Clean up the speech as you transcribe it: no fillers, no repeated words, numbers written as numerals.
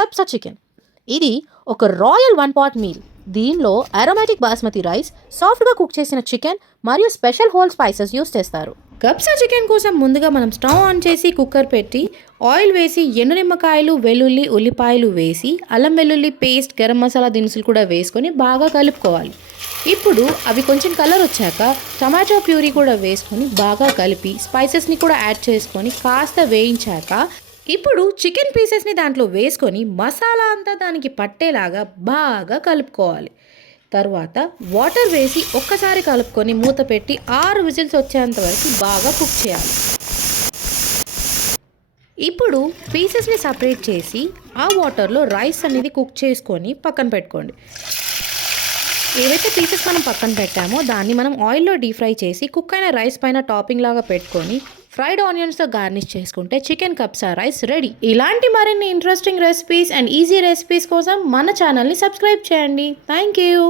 కబ్సా chicken. ఇది ఒక royal one pot meal. దీనిలో అరోమాటిక్ బాస్మతి రైస్, సాఫ్ట్గా కుక్ చేసిన చికెన్ మరియు స్పెషల్ హోల్ స్పైసెస్ యూస్ చేస్తారు. కబ్సా చికెన్ కోసం ముందుగా మనం స్టవ్ ఆన్ చేసి కుక్కర్ పెట్టి ఆయిల్ వేసి ఎండు నిమ్మకాయలు, వెల్లుల్లి, ఉల్లిపాయలు వేసి అల్లం వెల్లుల్లి పేస్ట్, గరం మసాలా దినుసులు కూడా వేసుకొని బాగా కలుపుకోవాలి. ఇప్పుడు అవి కొంచెం కలర్ వచ్చాక టమాటో ప్యూరీ కూడా వేసుకొని బాగా కలిపి స్పైసెస్ని కూడా యాడ్ చేసుకొని కాస్త వేయించాక ఇప్పుడు చికెన్ పీసెస్ని దాంట్లో వేసుకొని మసాలా అంతా దానికి పట్టేలాగా బాగా కలుపుకోవాలి. తర్వాత వాటర్ వేసి ఒక్కసారి కలుపుకొని మూత పెట్టి 6 విజిల్స్ వచ్చేంత వరకు బాగా కుక్ చేయాలి. ఇప్పుడు పీసెస్ని సపరేట్ చేసి ఆ వాటర్లో రైస్ అనేది కుక్ చేసుకొని పక్కన పెట్టుకోండి. ఏవైతే పీసెస్ మనం పక్కన పెట్టామో దాన్ని మనం ఆయిల్లో డీప్ ఫ్రై చేసి కుక్ అయిన రైస్ పైన టాపింగ్ లాగా పెట్టుకొని ఫ్రైడ్ ఆనియన్స్తో గార్నిష్ చేసుకుంటే చికెన్ కబ్సా రైస్ రెడీ. ఇలాంటి మరిన్ని interesting recipes and easy recipes కోసం మన ఛానల్ని సబ్స్క్రైబ్ చేయండి. Thank you.